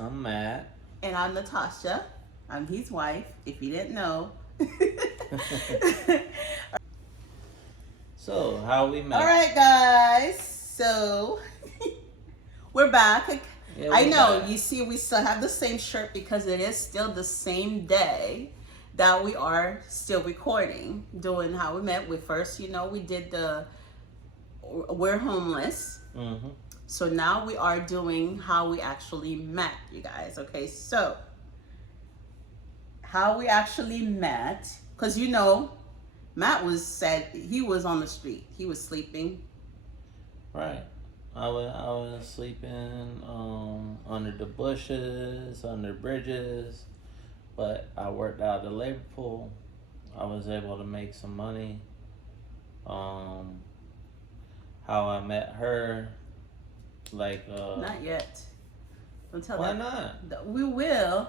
I'm Matt. And I'm Natasha. I'm his wife, if you didn't know. So, how we met? All right, guys. So, we're back. Yeah, I we're know, back. you see, we still have the same shirt because it is still the same day that we are still recording, doing how we met. We first, we did we're homeless. Mm-hmm. So now we are doing how we actually met, you guys. Okay, so how we actually met, because Matt said he was on the street. He was sleeping. Right. I was sleeping under the bushes, under bridges, but I worked out the labor pool. I was able to make some money. How I met her, Not yet. Don't tell why that. not? We will,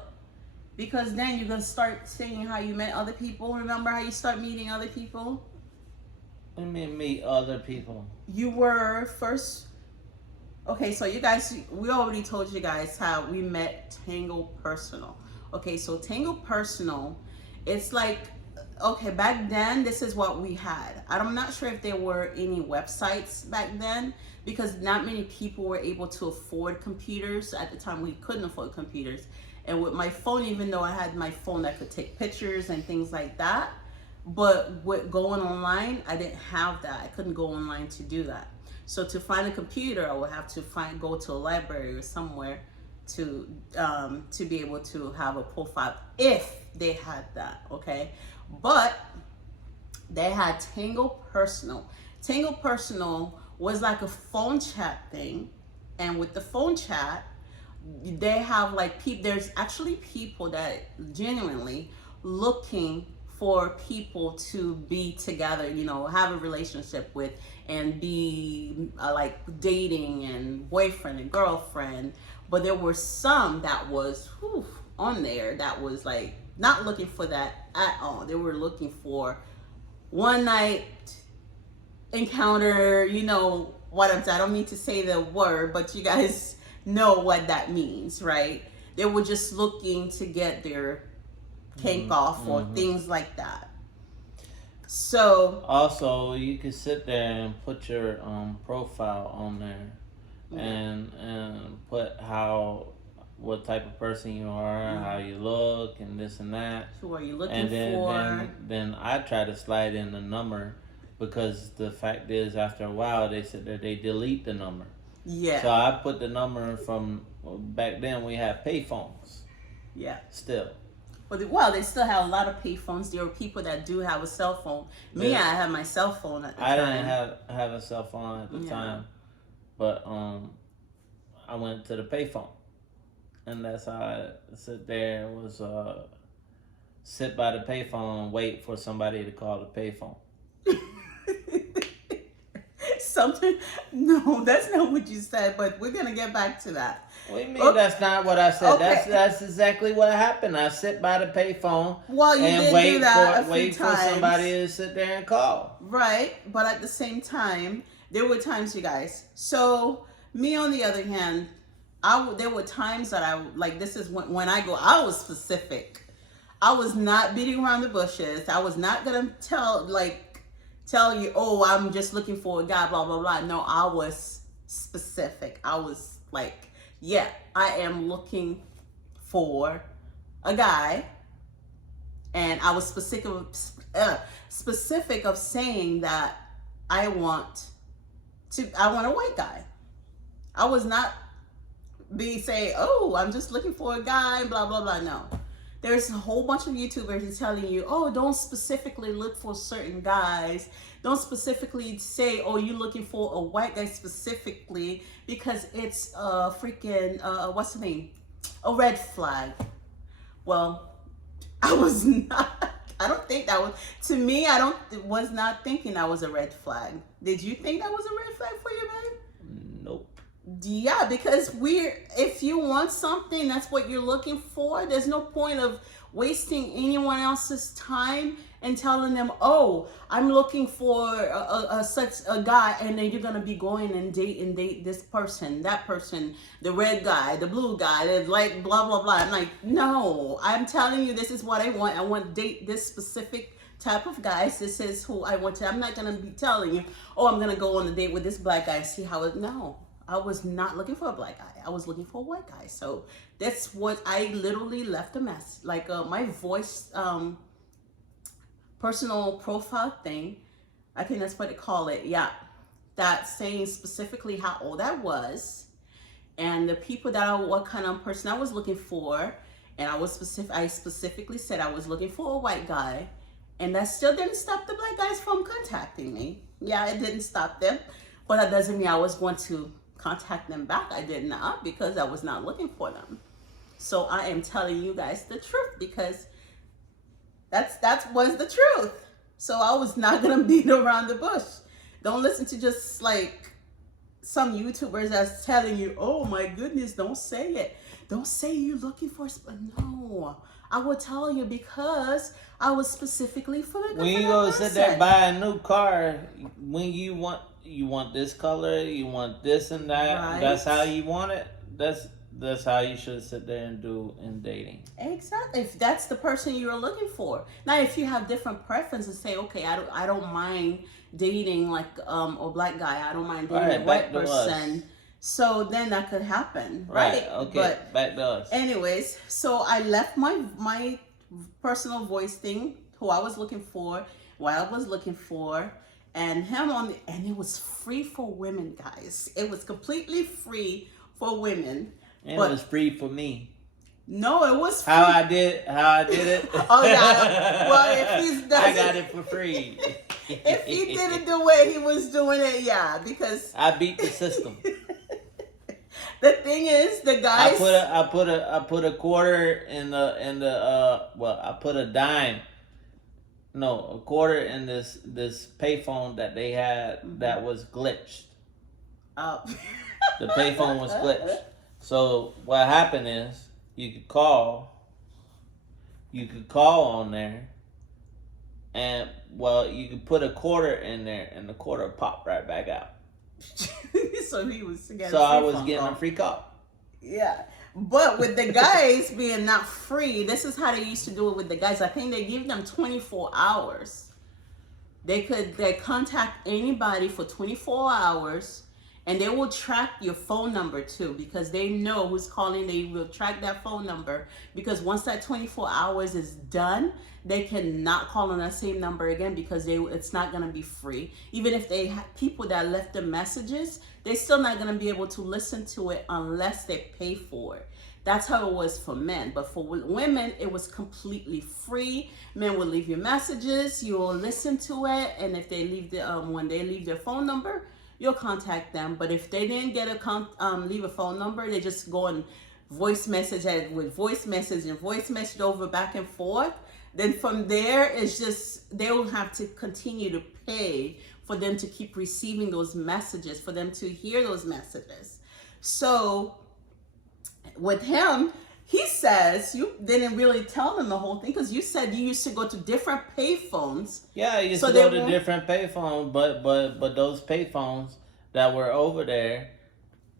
because then you're gonna start saying how you met other people. Remember how you start meeting other people? Let me meet other people. You were first. Okay, so you guys, we already told you guys how we met Tangled Personal. Okay, so Tangled Personal, it's like, okay, back then, this is what we had. I'm not sure if there were any websites back then because not many people were able to afford computers. At the time, we couldn't afford computers. And with my phone, even though I had my phone that could take pictures and things like that, but with going online, I didn't have that. I couldn't go online to do that. So to find a computer, I would have to go to a library or somewhere to be able to have a profile if they had that. Okay, but they had Tangled Personal. Tangled Personal was like a phone chat thing, and with the phone chat, they have like there's actually people that genuinely looking for people to be together, have a relationship with and be like dating and boyfriend and girlfriend. But there were some that was on there that was like not looking for that at all. They were looking for one night encounter, what I'm saying. I don't mean to say the word, but you guys know what that means, right? They were just looking to get their cake off or things like that. So Also, you can sit there and put your profile on there, and put what type of person you are, how you look, and this and that. who are you looking And then for? then I try to slide in the number, because the fact is, after a while, they sit there, they delete the number. Yeah. So I put the number from back then. We had payphones. Yeah. Still. Well, they still have a lot of payphones. There are people that do have a cell phone. Me, Yeah. I had my cell phone at the I time. didn't have a cell phone at the time, but I went to the payphone, and that's how I sit there. Was sit by the payphone and wait for somebody to call the payphone. Something? No, that's not what you said. But we're gonna get back to that. What do you mean that's not what I said? Okay. That's exactly what happened. I sit by the payphone Well, you and did wait do that for somebody to sit there and call. Right, but at the same time, there were times, you guys. So me, on the other hand, there were times that I like. This is when I was specific. I was not beating around the bushes. I was not gonna tell you, oh, I'm just looking for a guy, blah blah blah. No, I was specific. I was like, yeah, I am looking for a guy, and I was specific of saying that I want a white guy. I was not saying, oh, I'm just looking for a guy, blah blah blah. No, there's a whole bunch of YouTubers telling you, oh, don't specifically look for certain guys. Don't specifically say, oh, you're looking for a white guy specifically, because it's a freaking what's the name? A red flag. Well, I was not. I don't think that was, to me, was not thinking that was a red flag. Did you think that was a red flag for you, babe? Nope. Yeah, because if you want something, that's what you're looking for. There's no point of wasting anyone else's time and telling them, "Oh, I'm looking for such a guy," and then you're gonna be going and date this person, that person, the red guy, the blue guy, like blah blah blah. I'm like, no, I'm telling you, this is what I want. I want to date this specific type of guys. This is who I want to. I'm not gonna be telling you, "Oh, I'm gonna go on a date with this black guy, see how it." No. I was not looking for a black guy. I was looking for a white guy. So that's what I literally left a mess. Like my voice, personal profile thing. I think that's what they call it. Yeah. That saying specifically how old I was and the people what kind of person I was looking for. And I specifically said I was looking for a white guy. And that still didn't stop the black guys from contacting me. Yeah, it didn't stop them. But that doesn't mean I was going to contact them back. I did not, because I was not looking for them. So I am telling you guys the truth, because that was the truth. So I was not gonna beat around the bush. Don't listen to just like some YouTubers that's telling you, "Oh my goodness, don't say it. Don't say you're looking for." No, I will tell you, because I was specifically for the. When you go sit there buy a new car, when you want this color, you want this and that. Right. That's how you want it. That's how you should sit there and do in dating. Exactly. If that's the person you're looking for. Now, if you have different preferences, say, okay, I don't mind dating like a black guy. I don't mind dating a white person. So then that could happen, right? Okay. But back to us. Anyways, so I left my personal voice thing, who I was looking for, what I was looking for. And him and it was free for women, guys. It was completely free for women. And it was free for me. No, it was free. How I did it. Oh yeah. Well, if he's I got it for free. If he did it the way he was doing it, yeah, because I beat the system. The thing is, the guys. I put a quarter in the well, I put a dime. No, a quarter in this payphone that they had that was glitched. Oh. The payphone was glitched. So what happened is you could call on there, and you could put a quarter in there, and the quarter popped right back out. So he was getting. So I was getting a free call. Yeah. But with the guys being not free, this is how they used to do it with the guys. I think they give them 24 hours. They contact anybody for 24 hours, and they will track your phone number too, because they know who's calling. They will track that phone number, because once that 24 hours is done, they cannot call on that same number again, because it's not going to be free. Even if they have people that left the messages, they're still not going to be able to listen to it unless they pay for it. That's how it was for men. But for women, it was completely free. Men will leave your messages, you will listen to it, and if they leave when they leave their phone number, you'll contact them. But if they didn't get leave a phone number, they just go and voice message over back and forth. Then from there, it's just they will have to continue to pay for them to keep receiving those messages, for them to hear those messages. So with him, he says you didn't really tell him the whole thing, because you said you used to go to different payphones. Yeah, I used to go to different payphones, but those payphones that were over there,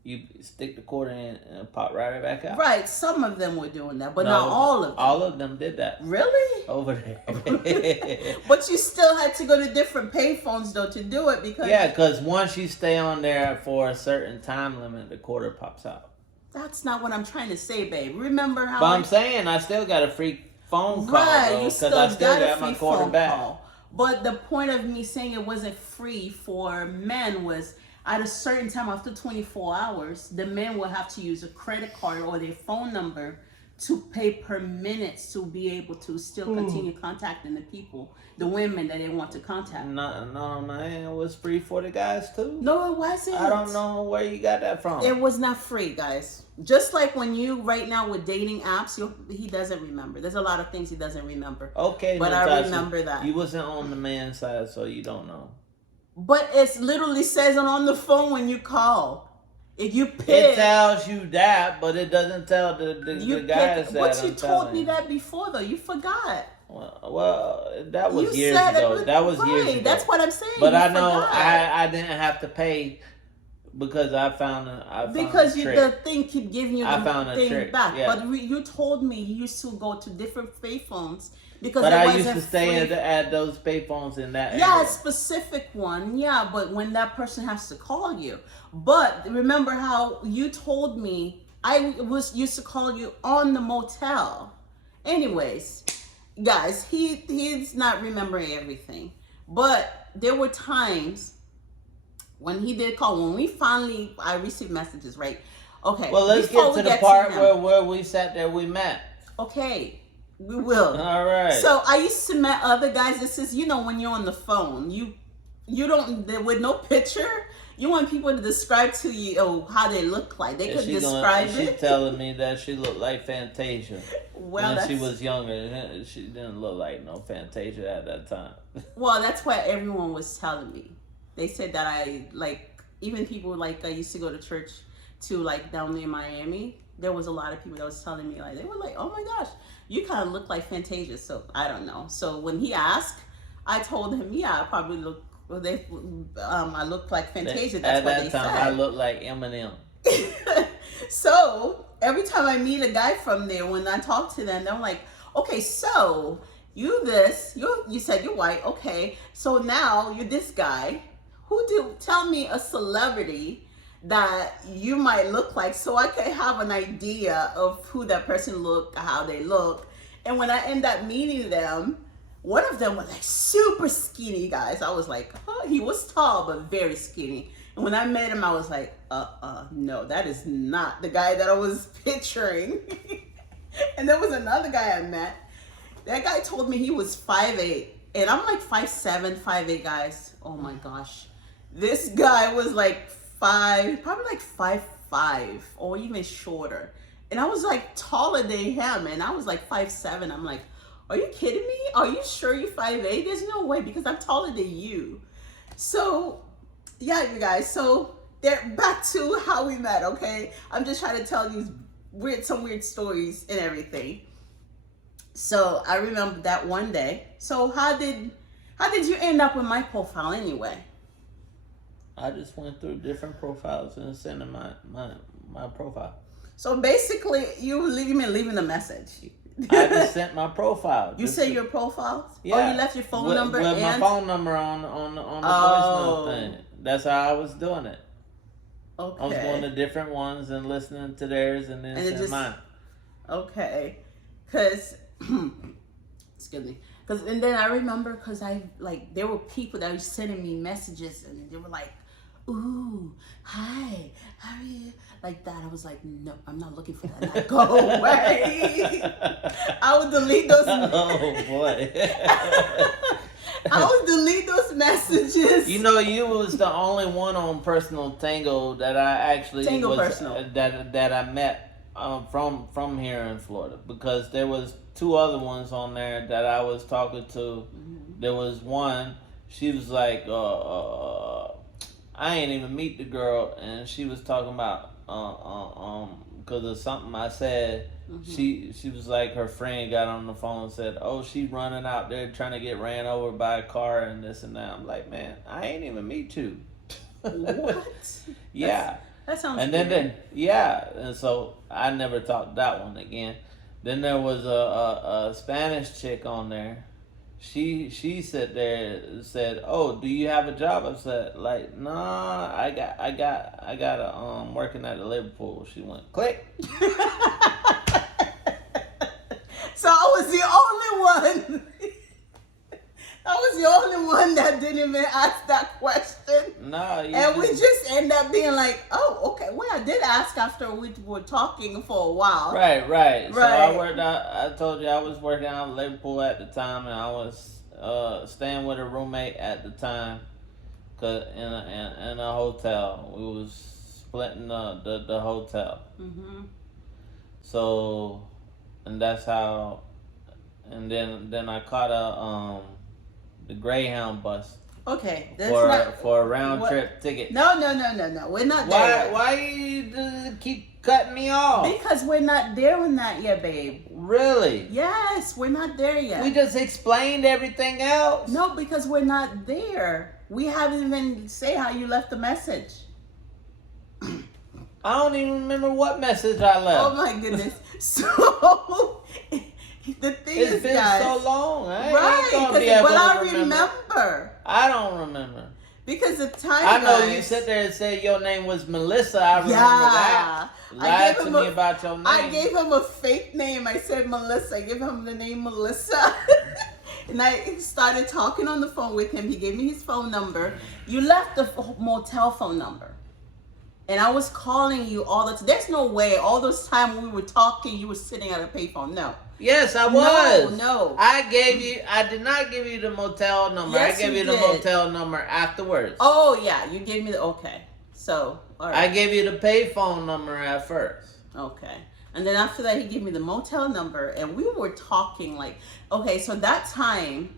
you stick the quarter in and pop right back out. Right, some of them were doing that, but not all of them. All of them did that. Really? Over there. But you still had to go to different payphones though to do it, because because once you stay on there for a certain time limit, the quarter pops out. That's not what I'm trying to say, babe. Remember how? But I'm saying I still got a free phone call, right? You still I still got a my free quarter phone back. call. But the point of me saying it wasn't free for men was, at a certain time after 24 hours, the men will have to use a credit card or their phone number to pay per minute to be able to still continue contacting the people, the women that they want to contact. No, man, it was free for the guys too. No, it wasn't. I don't know where you got that from. It was not free, guys. Just like when you right now with dating apps, he doesn't remember. There's a lot of things he doesn't remember. Okay, but I remember that. You wasn't on the man's side, so you don't know. But it literally says it on the phone when you call. If you It pick, tells you that, but it doesn't tell the guys that but you I'm told me telling. that before, though. You forgot. Well, that was You years said ago. it, That was years right. ago. That's what I'm saying. But you I know forgot. I didn't have to pay because I found a trick. The thing keep giving you I the found a thing trick, back. yeah. But you told me you used to go to different payphones because But it I wasn't used to stay free. at those payphones in that Yeah, area. a specific one. Yeah, but when that person has to call you. But remember how you told me I was used to call you on the motel. Anyways, guys, he's not remembering everything. But there were times when he did call, when I received messages, right? Okay. Well, let's get to the part where we sat there, we met. Okay, we will. All right. So I used to meet other guys. This is, when you're on the phone, you don't, with no picture, you want people to describe to you how they look like. They could describe it. She's telling me that she looked like Fantasia. Well, when she was younger, she didn't look like no Fantasia at that time. Well, that's what everyone was telling me. They said that even people I used to go to church to down near Miami. There was a lot of people that was telling me they were like, oh my gosh, you kind of look like Fantasia. So I don't know. So when he asked, I told him, yeah, I probably look. Well, I looked like Fantasia. That's what they said. At that time, I looked like Eminem. So every time I meet a guy from there, when I talk to them, they're like, okay, so you said you're white, okay, so now you're this guy. Tell me a celebrity that you might look like so I can have an idea of who that person look, how they look. And when I end up meeting them, one of them was super skinny, guys. I was like, oh, he was tall but very skinny. And when I met him, I was like, no, that is not the guy that I was picturing. And there was another guy I met. That guy told me he was 5'8", and I'm like 5'7", 5'8", guys. Oh my gosh. This guy was probably 5'5", or even shorter. And I was taller than him, and I was 5'7". I'm like, are you kidding me? Are you sure you're 5'8"? There's no way, because I'm taller than you. So, yeah, you guys. So, back to how we met, okay? I'm just trying to tell you some weird stories and everything. So, I remember that one day. So, how did you end up with my profile anyway? I just went through different profiles and sent them my profile. So, basically, you leaving a message. I just sent my profile. You sent your profile? Yeah. Oh, you left your phone number with my phone number on the voicemail thing. That's how I was doing it. Okay. I was going to different ones and listening to theirs and then sending mine. Okay. Because, excuse me. And then I remember, because there were people that were sending me messages, and they were like, ooh, hi, how are you? Like that. I was like, no, I'm not looking for that. Like, go away. I would delete those. Oh, boy. I would delete those messages. You was the only one on Personal Tango that I actually that I met from here in Florida, because there was 2 other ones on there that I was talking to. Mm-hmm. There was one, she was like, I ain't even meet the girl, and she was talking about because of something I said. Mm-hmm. She was like, her friend got on the phone and said, oh, she's running out there trying to get ran over by a car and this and that. I'm like, man, I ain't even meet you. What? Yeah. That sounds and weird. then yeah, and so I never talked that one again. Then there was a Spanish chick on there. She sat there and said, oh, do you have a job? I said, nah, I got working at a Liverpool. She went, click. So I was the only one. I was the only one that didn't even ask that question. No, we just end up being like, oh, okay. Well, I did ask after we were talking for a while. Right. So I worked out. I told you I was working out in Liverpool at the time, and I was staying with a roommate at the time, cause in a hotel. We was splitting the hotel. Mm-hmm. So, and that's how. And then I caught the Greyhound bus. Okay, that's for not for a round trip ticket. No. We're not there yet. Why you keep cutting me off? Because we're not there on that yet, babe. Really? Yes, we're not there yet. We just explained everything else. No, because we're not there. We haven't even say how you left the message. I don't even remember what message I left. Oh my goodness. So the thing It's is, been guys, so long. I right? ain't gonna be able But to I remember. remember. I don't remember. Because the time, I know guys, you sit there and said your name was Melissa. I remember that. I Lied gave to him me about your name. I gave him a fake name. I said Melissa. I gave him the name Melissa. And I started talking on the phone with him. He gave me his phone number. You left the motel phone number. And I was calling you all the time. There's no way all those time when we were talking, you were sitting at a payphone. No. Yes, I was. No. I did not give you the motel number. Yes, I gave you the did. motel number afterwards. Oh, yeah. You gave me the, okay. So, all right. I gave you the payphone number at first. Okay. And then after that, he gave me the motel number, and we were talking like, okay, so that time,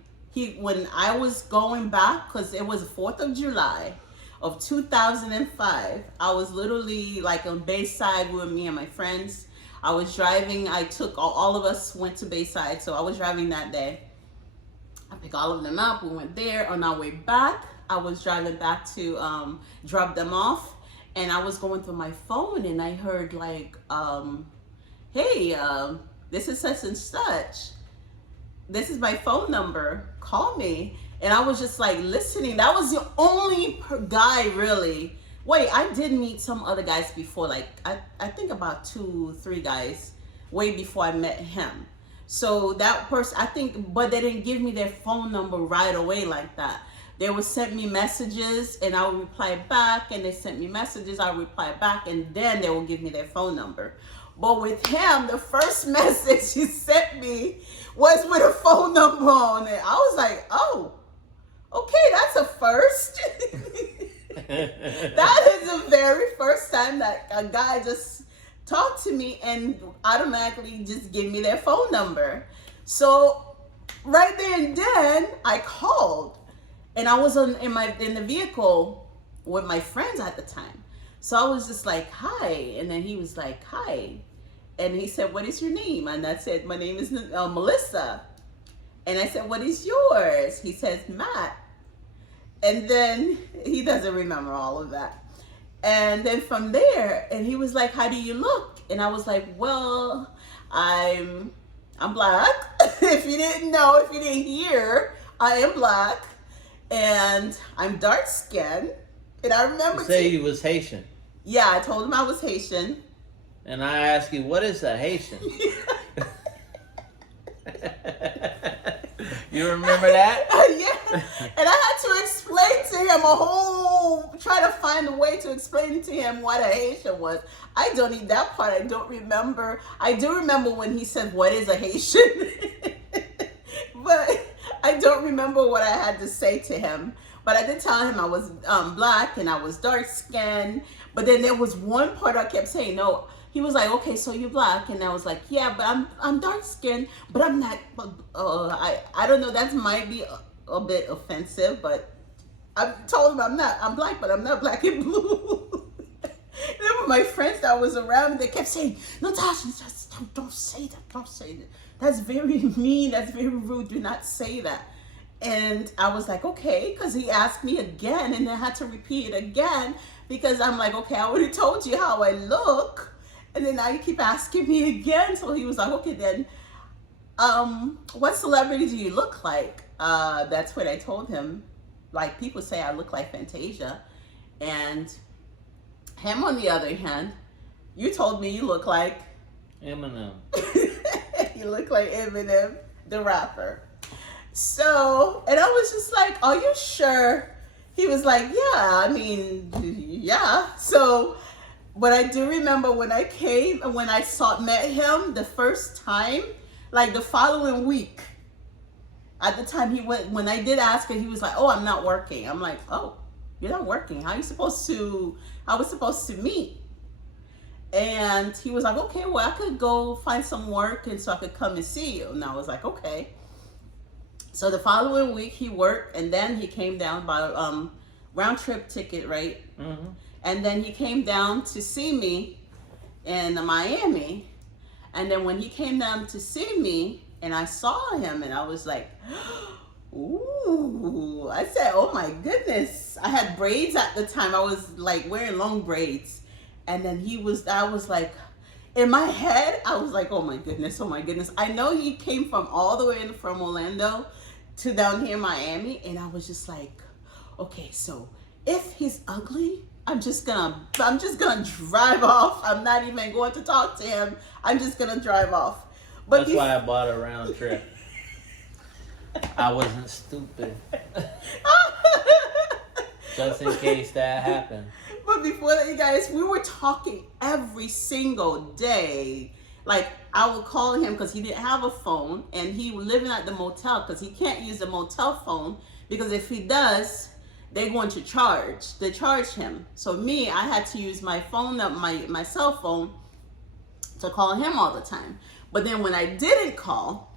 when I was going back, because it was the 4th of July of 2005, I was literally like on Bayside with me and my friends. I was driving. I took, all of us went to Bayside, so I was driving that day. I picked all of them up. We went there. On our way back, I was driving back to drop them off, and I was going through my phone, and I heard like, hey, this is such and such. This is my phone number. Call me. And I was just like listening. That was the only guy really. Wait, I did meet some other guys before. Like I think about 2-3 guys way before I met him. So that person, I think, but they didn't give me their phone number right away like that. They would send me messages and I would reply back, and they sent me messages, I would reply back, and then they will give me their phone number. But with him, the first message he sent me was with a phone number on it. I was like, oh, okay, that's a first. That is the very first time that a guy just talked to me and automatically just gave me their phone number. So right there and then I called, and I was in the vehicle with my friends at the time. So I was just like, hi. And then he was like, hi. And he said, what is your name? And I said, my name is Melissa. And I said, what is yours? He says, Matt. And then he doesn't remember all of that. And then from there, and he was like, how do you look? And I was like, well, I'm black. If you didn't know, if you didn't hear, I am black. And I'm dark skinned. And I remember. You say you was Haitian. Yeah, I told him I was Haitian. And I asked you, what is a Haitian? You remember that? Yeah. And I had to explain to him try to find a way to explain to him what a Haitian was. I don't need that part. I don't remember. I do remember when he said, what is a Haitian? But I don't remember what I had to say to him. But I did tell him I was black and I was dark skinned. But then there was one part I kept saying, no. He was like, okay, so you're black. And I was like, yeah, but I'm dark skinned, but I'm not, I don't know, that might be a bit offensive, but I told him I'm black, but I'm not black and blue. Then my friends that was around, they kept saying, Natasha, just don't say that, don't say that. That's very mean, that's very rude, do not say that. And I was like, okay, because he asked me again, and I had to repeat it again, because I'm like, okay, I already told you how I look. And then now you keep asking me again. So he was like, okay, then, what celebrity do you look like? That's what I told him. Like, people say I look like Fantasia. And him, on the other hand, you told me you look like Eminem. You look like Eminem, the rapper. So, and I was just like, are you sure? He was like, yeah, I mean, yeah. So, but I do remember when I came and when I met him the first time, like the following week, at the time when I did ask him, he was like, oh, I'm not working. I'm like, oh, you're not working. How was supposed to meet? And he was like, okay, well, I could go find some work and so I could come and see you. And I was like, okay. So the following week he worked, and then he came down by round trip ticket, right? Mm-hmm. And then he came down to see me in Miami. And then when he came down to see me, and I saw him, and I was like, ooh. I said, oh my goodness. I had braids at the time. I was like wearing long braids. And then I was like, in my head, I was like, oh my goodness, oh my goodness. I know he came from all the way in from Orlando to down here in Miami. And I was just like, okay, so if he's ugly, I'm just gonna drive off. I'm not even going to talk to him. I'm just gonna drive off. But that's why I bought a round trip. I wasn't stupid. Just in case that happened. But before that, you guys, we were talking every single day. Like, I would call him because he didn't have a phone, and he was living at the motel because he can't use the motel phone, because if he does, they're going to charge. They charge him. So me, I had to use my phone, my cell phone, to call him all the time. But then when I didn't call,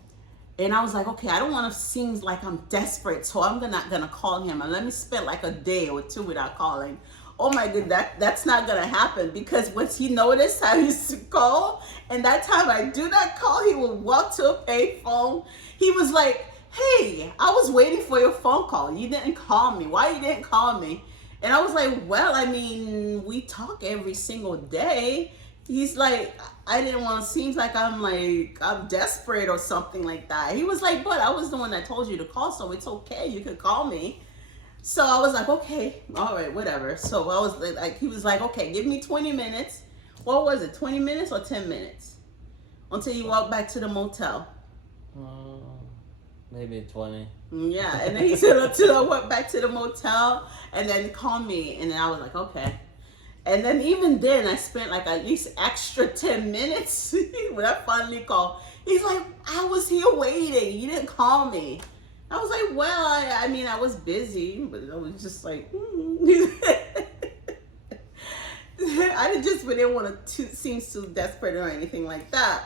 and I was like, okay, I don't want to seem like I'm desperate, so I'm not gonna call him, and let me spend like a day or two without calling. Oh my God, that's not gonna happen, because once he noticed I used to call, and that time I do not call, he would walk to a payphone. He was like, hey, I was waiting for your phone call. You didn't call me. Why you didn't call me? And I was like, well, I mean, we talk every single day. He's like, I didn't want to seem like I'm desperate or something like that. He was like, but I was the one that told you to call, so it's okay. You could call me. So I was like, okay, all right, whatever. So I was like, he was like, okay, give me 20 minutes. What was it, 20 minutes or 10 minutes? Until you walk back to the motel. Maybe 20. Yeah, and then he said until I went back to the motel, and then called me, and then I was like, okay. And then even then, I spent like at least extra 10 minutes when I finally called. He's like, I was here waiting. You didn't call me. I was like, well, I mean, I was busy, but I was just like, I didn't want to seem so desperate or anything like that.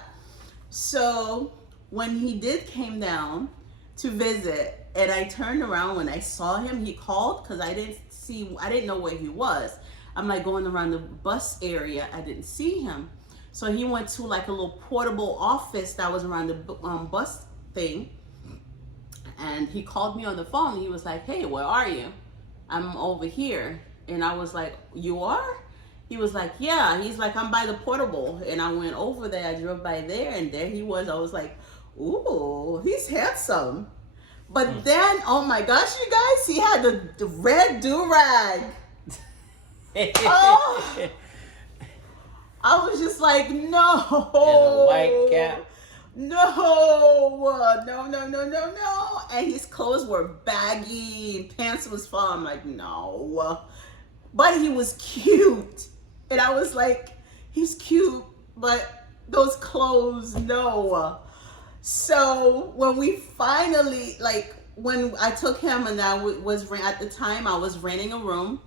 So when he did came down to visit, and I turned around when I saw him, he called because I didn't know where he was. I'm like going around the bus area. I didn't see him. So he went to like a little portable office that was around the bus thing. And he called me on the phone. He was like, hey, where are you? I'm over here. And I was like, you are? He was like, yeah. He's like, I'm by the portable. And I went over there. I drove by there, and there he was. I was like, ooh, he's handsome. But then, oh my gosh, you guys, he had the red do-rag. Oh, I was just like, no. And a white cap. No. And his clothes were baggy, pants was falling. I'm like, no. But he was cute. And I was like, he's cute, but those clothes, no. So when we finally, like, when I took him, and I was, at the time, I was renting a room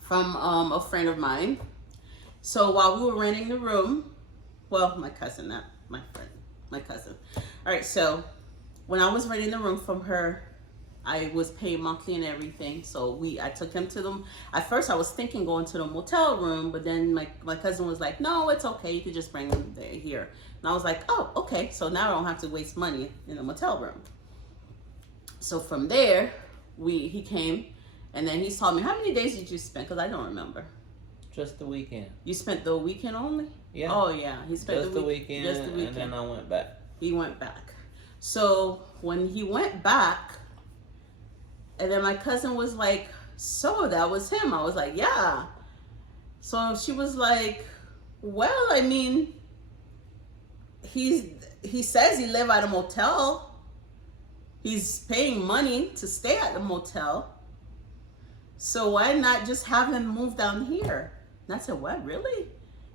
from a friend of mine. So while we were renting the room, well, my cousin, not my friend, my cousin. All right, so when I was renting the room from her, I was paying monthly and everything. So I took him to them. At first, I was thinking going to the motel room, but then my cousin was like, no, it's okay. You could just bring him here. And I was like, oh, okay. So now I don't have to waste money in the motel room. So from there, he came, and then he told me, how many days did you spend? Because I don't remember. Just the weekend. You spent the weekend only? Yeah. Oh, yeah. He spent just the weekend, and then I went back. He went back. So when he went back, and then my cousin was like, so that was him? I was like, yeah. So she was like, well, I mean, he says he live at a motel. He's paying money to stay at the motel. So why not just have him move down here? And I said, what, really?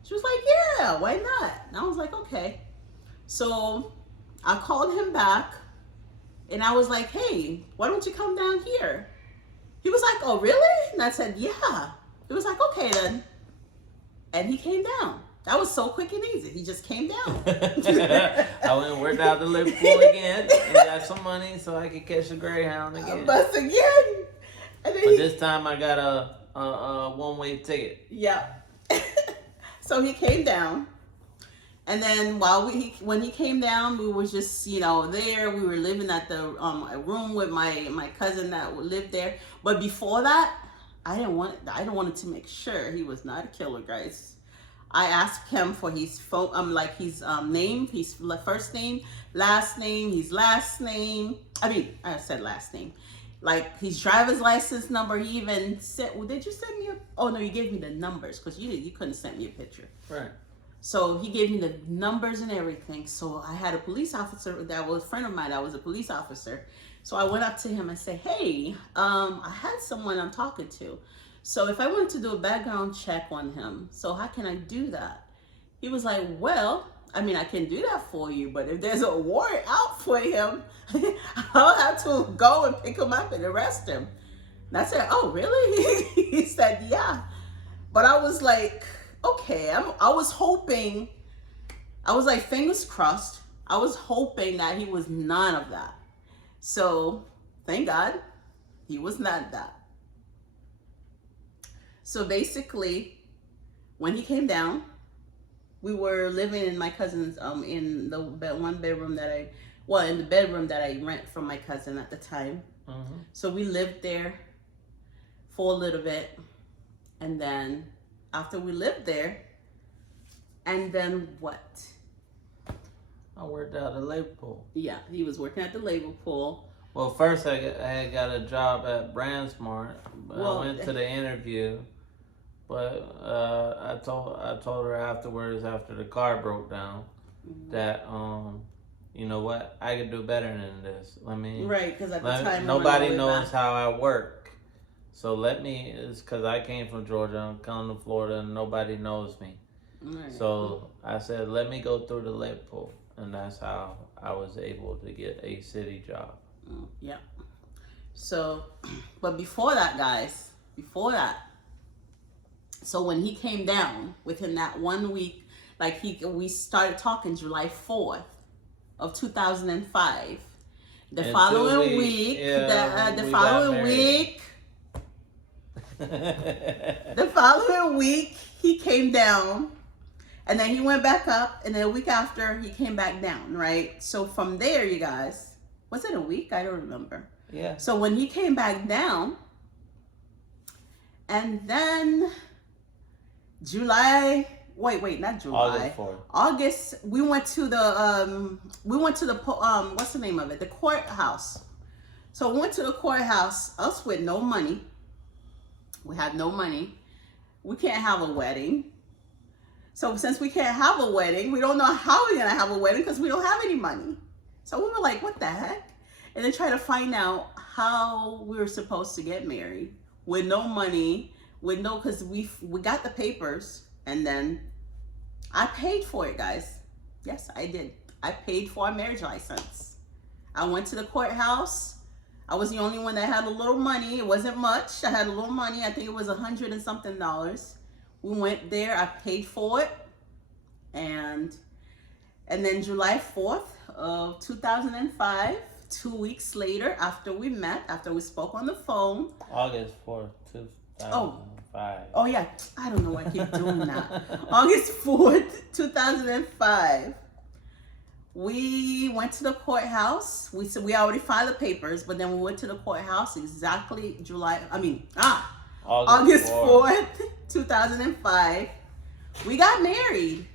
She was like, yeah, why not? And I was like, okay. So I called him back, and I was like, hey, why don't you come down here? He was like, oh, really? And I said, yeah. He was like, okay then. And he came down. That was so quick and easy. He just came down. I went and worked out the Liverpool again and got some money so I could catch the Greyhound again. But again. And then But this time I got a one-way ticket. Yeah. So he came down. And then when he came down, we were just, there. We were living at the room with my cousin that lived there. But before that, I wanted to make sure he was not a killer, guys. I asked him for his phone, his name, his first name, last name, his last name. I said last name. Like his driver's license number. He even said, well, did you send me oh no, you gave me the numbers because you couldn't send me a picture. Right. So he gave me the numbers and everything. So I had a police officer that was a friend of mine that was a police officer. So I went up to him and said, hey, I had someone I'm talking to. So if I wanted to do a background check on him, so how can I do that? He was like, well, I can do that for you, but if there's a warrant out for him, I'll have to go and pick him up and arrest him. And I said, oh, really? He said, yeah. But I was like, okay, I was hoping, I was like, fingers crossed. I was hoping that he was none of that. So thank God he was not that. So basically, when he came down, we were living in my cousin's, in the bedroom that I rent from my cousin at the time. Mm-hmm. So we lived there for a little bit. And then after we lived there, and then what? I worked out at Liverpool. Yeah, he was working at the label pool. Well, first I had got a job at BrandSmart. I went to the interview, but I told her afterwards, after the car broke down, that you know what, I could do better than this. Right, because at the time nobody knows how I work, so it's because I came from Georgia, I'm coming to Florida, and nobody knows me. Right. So I said, let me go through the Liverpool, and that's how I was able to get a city job. Yeah. So, but before that, guys, so when he came down, within that 1 week, we started talking July 4th of 2005. The following week, the following week, he came down, and then he went back up, and then a week after, he came back down, right? So from there, you guys, was it a week? I don't remember. Yeah. So when he came back down, and then July, not July. August, we went to the what's the name of it? The courthouse. So we went to the courthouse, us with no money. We had no money. We can't have a wedding. So since we can't have a wedding, we don't know how we're gonna have a wedding because we don't have any money. So we were like, what the heck? And then try to find out how we were supposed to get married with no money, because we got the papers, and then I paid for it, guys. Yes, I did. I paid for our marriage license. I went to the courthouse. I was the only one that had a little money. It wasn't much. I had a little money. I think it was $100 and something. We went there. I paid for it. And then July 4th of 2005, 2 weeks later, after we spoke on the phone. August 4th, 2005. Oh yeah. I don't know why I keep doing that. August 4th, 2005. We went to the courthouse. We already filed the papers, but then we went to the courthouse exactly August 4th, 2005. We got married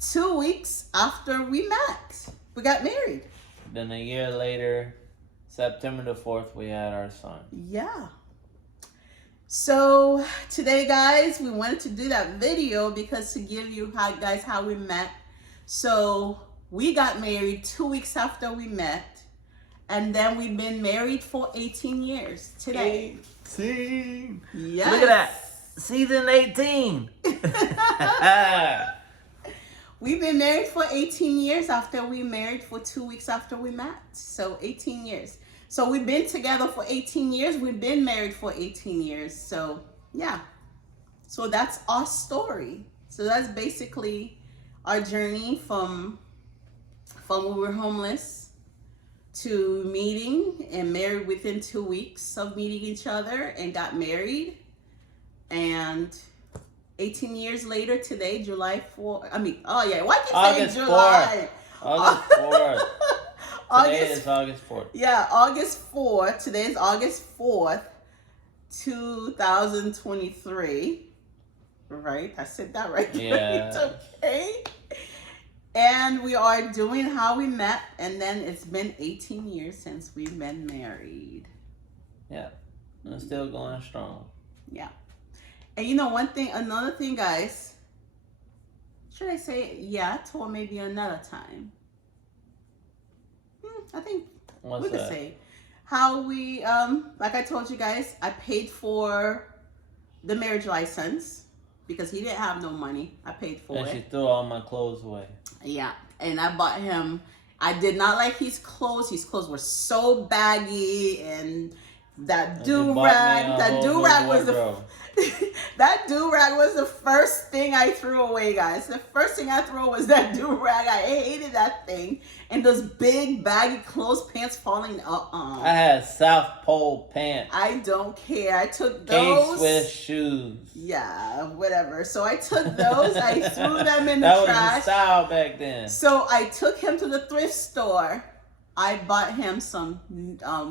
2 weeks after we met. We got married. Then a year later, September the 4th, we had our son. Yeah. So today, guys, we wanted to do that video because to give you how we met. So we got married 2 weeks after we met, and then we've been married for 18 years today. 18. Yes. Look at that. Season 18. We've been married for 18 years after we married for 2 weeks after we met. So 18 years. So we've been together for 18 years. We've been married for 18 years. So yeah. So that's our story. So that's basically our journey from when we were homeless to meeting and married within 2 weeks of meeting each other and got married. And 18 years later today, July 4th. I mean, oh yeah, why can't say July? 4th. August 4th. Today is August 4th. Yeah, August 4th. Today is August 4th, 2023. Right? I said that right. Yeah. Right? Okay. And we are doing how we met, and then it's been 18 years since we've been married. Yeah. And still going strong. Yeah. And you know another thing, guys. Should I say yet or maybe another time? I think we could say how we, like I told you guys, I paid for the marriage license because he didn't have no money. I paid for it. And she threw all my clothes away. Yeah. And I bought him, I did not like his clothes. His clothes were so baggy, and that do-rag was that do-rag was the first thing I threw away, guys. The first thing I threw was that do-rag. I hated that thing. And those big baggy clothes, pants falling I had South Pole pants. I don't care. I took those. K-Swiss shoes. Yeah, whatever. So I took those. I threw them in the trash. That was the style back then. So I took him to the thrift store. I bought him some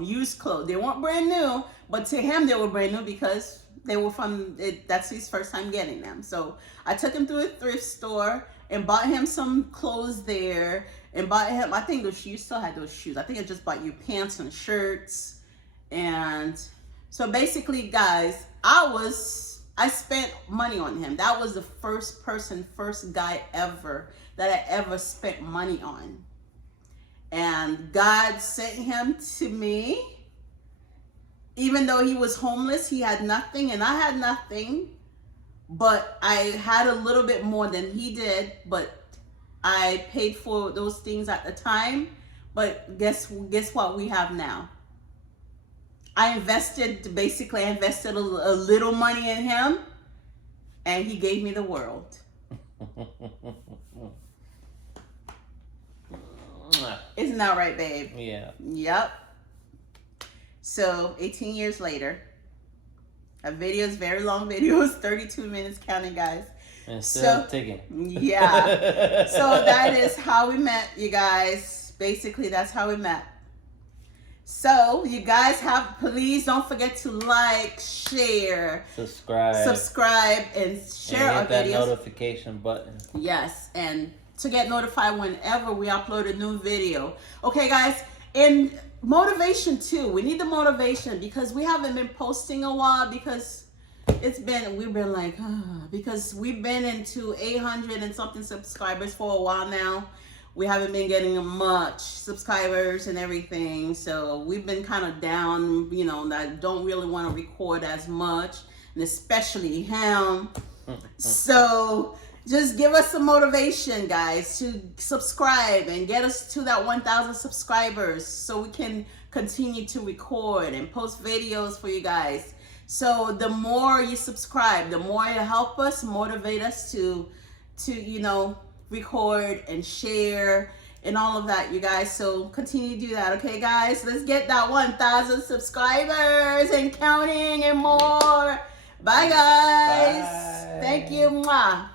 used clothes. They weren't brand new, but to him they were brand new because they were that's his first time getting them. So I took him to a thrift store and bought him some clothes there, and bought him, I think you still had those shoes. I think I just bought you pants and shirts. And so basically, guys, I spent money on him. That was the first guy ever that I ever spent money on. And God sent him to me. Even though he was homeless, he had nothing and I had nothing. But I had a little bit more than he did. But I paid for those things at the time. But guess what we have now? I invested a little money in him. And he gave me the world. Isn't that right, babe? Yeah. Yep. So 18 years later, a video is very long videos, 32 minutes counting, guys. And still ticking. Yeah. So that is how we met, you guys. Basically, that's how we met. So you guys please don't forget to like, share, subscribe, and share our videos. Hit that notification button. Yes, and to get notified whenever we upload a new video. Okay, guys, and motivation too. We need the motivation because we haven't been posting a while because we've been like, because we've been into 800 and something subscribers for a while now. We haven't been getting much subscribers and everything. So we've been kind of down, that don't really want to record as much, and especially him. So just give us some motivation, guys, to subscribe and get us to that 1,000 subscribers so we can continue to record and post videos for you guys. So the more you subscribe, the more you help us, motivate us to record and share and all of that, you guys. So continue to do that, okay, guys? Let's get that 1,000 subscribers and counting and more. Bye, guys. Bye. Thank you. Mwah.